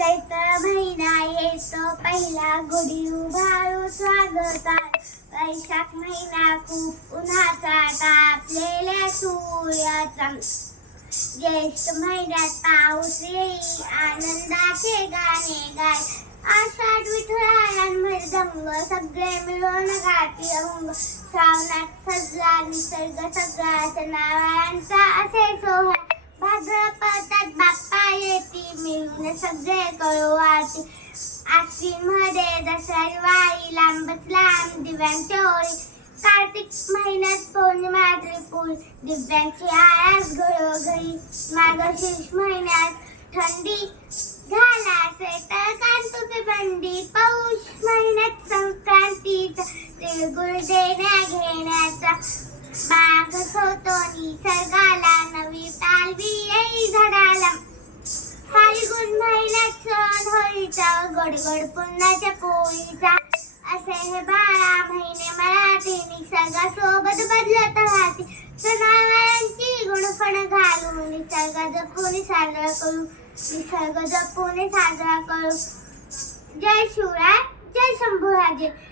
चैत्र महिना येतो पहिला, गुढी उभारू स्वागतात. वैशाख महिना खूप उन्हाचा, तापलेल्या सूर्याचा. ज्येष्ठ महिन्यात पाऊस येई, आनंदाचे गाणे गाय. आषाढ विठुराया मृदंग, सगळे मिळून गाती रंग. श्रावणात सजला निसर्ग सगळा, सणावारांचा असे सोहळा. भाद्रपदात बाप्पा येती, मिळून सगळे करू आरती. आश्विन मध्ये दसरा दिवाळी, लांबच लांब दिव्यांची ओळी. कार्तिक महिन्यात पौर्णिमा त्रिपुर, दिव्यांची आरास घरोघरी. मार्गशीर्ष महिन्यात थंडी, घाला स्वेटर कांतुकी बंडी. पौष महिन्यात संक्रांतीचा, तिळगुळ देण्या घेण्याचा. माघ होतो निसर्गाला, नवी पालवी येई झाडाला. फाल्गुन महिन्यात सण होळीचा, गोड गोड पुन्हाच्या पोळीचा. असे हे 12 महिने मराठी, निसर्गासोबत बदलत राहते. सणावारांची गुणफण घालून निसर्ग जपून साजरा करू, निसर्ग जपून साजरा करू. जय शिवराय, जय शंभूराजे.